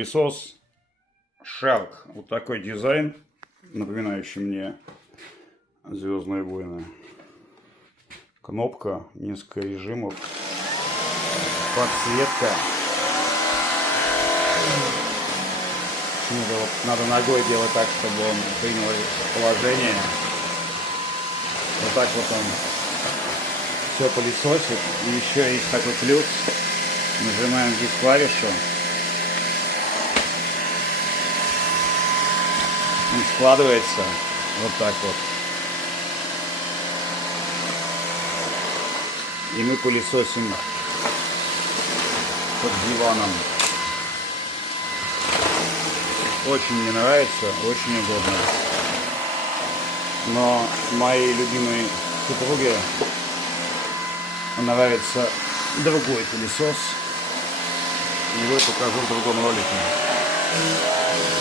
Пылесос Shark. Вот такой дизайн, напоминающий мне «Звездные войны». Кнопка, несколько режимов, подсветка. Вот надо ногой делать так, чтобы он принял положение. Вот так вот он все пылесосит. И еще есть такой плюс. Нажимаем здесь клавишу. Он складывается вот так вот. И мы пылесосим под диваном. Очень мне нравится, очень удобно. Но моей любимой супруге нравится другой пылесос. Его я покажу в другом ролике.